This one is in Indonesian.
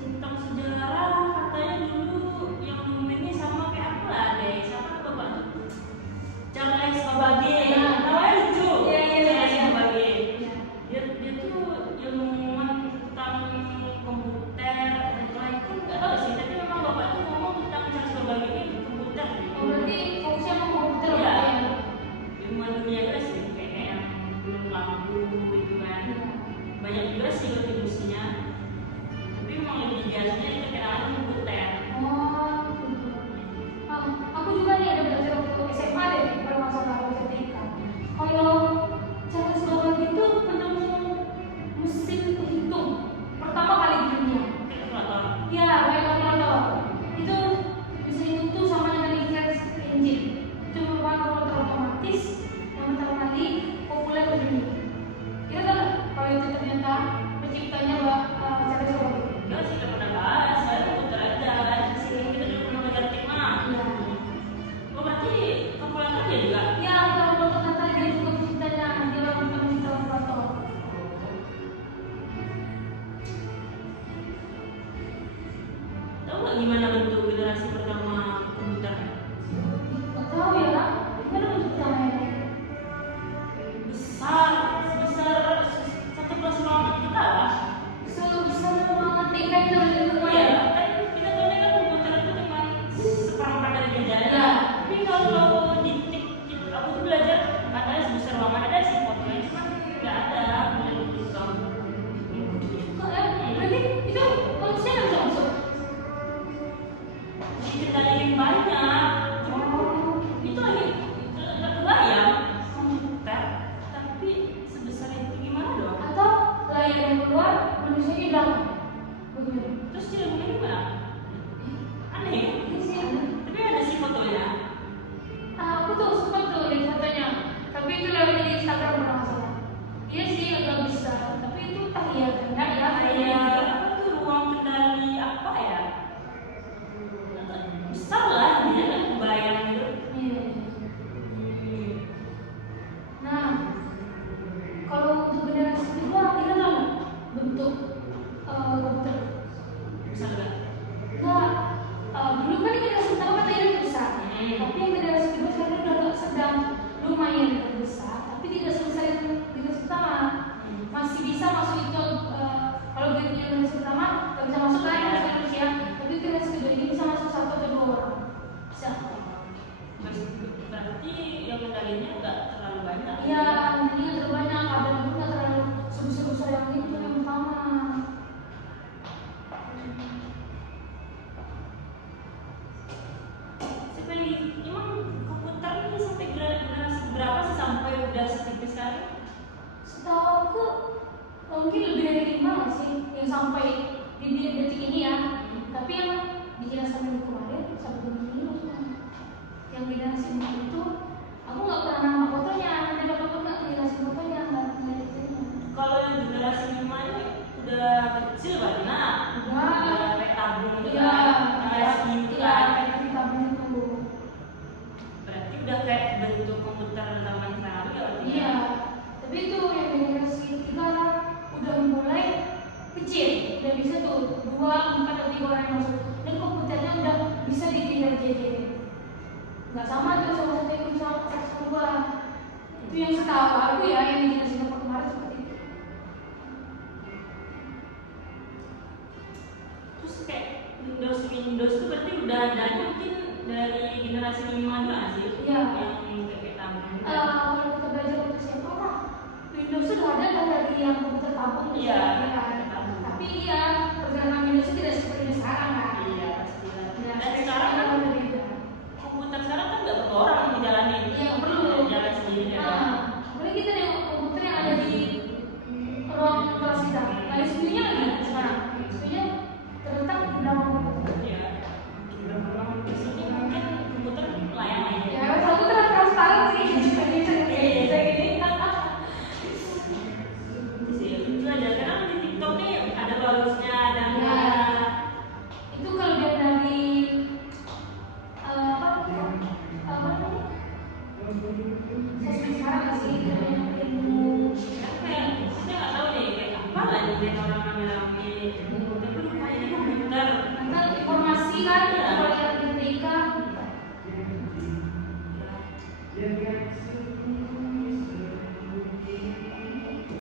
tentang sejarah katanya dulu yang domainnya sama kayak apa lah deh, siapa tuh bapak tuh? Charles Babbage, namanya lucu. Charles Babbage. Dia tuh ilmuwan tentang komputer, elektronik pun nggak tahu sih, tapi memang bapak tuh ngomong tentang Charles Babbage ini komputer. Oh, berarti fokusnya sama komputer ya? Ya. Ilmuwan dunia juga sih, kayak yang belum lampu gitu kan. Banyak juga sih kontribusinya, tapi memang lebih biasanya itu kenal komputer. Aku juga nih ada belajar waktu SMA deh, kalau nggak salah matematika. Kalau cara sekolah itu penemu mesin penghitung pertama kali di dunia. Ya, kayak kalkulator. Itu mesin itu sama dengan inverse engine. Itu merupakan kalkulator otomatis yang pertama kali populer di dunia. Kira kan kalau itu ternyata penciptanya cara sekolah itu? Enggak sih, nggak pernah bahas. Saya komputer aja kan. Di sini kita dulu pernah belajar teknik. Oh, berarti kalkulator dia juga? Ya, kalkulator kata dia juga penciptanya, dia orang pencipta kalkulator. Tahu nggak gimana bentuk generasi pertama komputer? Nggak tahu ya, gimana bentuk pertamanya? Besar, sebesar satu kelas ruangan kita lah. Sebesar ruangan TK itu di rumah Iya, ya? kan kita tahunya kan komputer itu cuma seperempat dari mejanya. Ya. Tapi kalau di aku tuh belajar katanya sebesar ruangan, ada sih fotonya, cuma nggak ada belum gitu. Berarti itu manusia nggak bisa masuk? Ceritanya yang banyak. Itu lagi nggak kebayang komputer, tapi sebesar itu gimana dong? Atau layar yang keluar, manusia di belakang? Bagaimana? Terus dia mulai gimana? Aneh. Ini sih aneh. Tapi ada sih fotonya. Aku tuh sempat tuh lihat fotonya, tapi itu lewat di Instagram kalau nggak salah. Iya sih agak besar, tapi itu entah ya enggak ya Kayak apa tuh, ruang kendali apa ya? Besar lah, dia nggak kebayang gitu. Iya. Nah, kalau untuk generasi kedua kita tahu nggak bentuk komputer? Besar nggak? Nah, dulu kan generasi pertama katanya lebih besar, tapi yang generasi kedua sekarang udah agak sedang lumayan besar, tapi tidak sebesar yang generasi pertama. Masih bisa masuk itu kalau generasi pertama nggak bisa masuk kan manusia, tapi generasi kedua ini bisa masuk 1 atau 2 orang. Bisa. Berarti yang kendalinya nggak terlalu banyak. Iya, jadi nggak terlalu banyak, kadang pun nggak terlalu sebesar yang itu yang pertama. Emang komputer ini sampai generasi berapa sih sampai udah setipis sekali? Setahu aku mungkin lebih dari 5 nggak sih yang sampai di detik ini ya. Tapi yang dijelaskan minggu kemarin sampai detik ini maksudnya yang generasi itu aku nggak pernah nama fotonya, nanti bapak nggak generasi fotonya nggak detailnya. Kalau yang generasi 5 ini udah kecil banget, nah udah kayak tabung gitu Iya, kan, kayak gitu kan. kayak tabung itu. Berarti udah kayak bentuk komputer zaman sekarang ya? Iya, tapi itu yang generasi 3 udah mulai kecil, udah bisa tuh 2, 4 atau 3 orang yang masuk, dan komputernya udah bisa ditinggal jadi. Nggak sama tuh sama satu yang sama dua. Itu yang setahu aku ya, yang dijelasin bapak kemarin seperti itu. Terus kayak Windows itu berarti udah adanya mungkin dari generasi 5 juga sih? Iya. Yang kayak tabung. Kalau kita belajar untuk siapa lah, Windows sudah ada kan dari yang komputer tabung. Iya.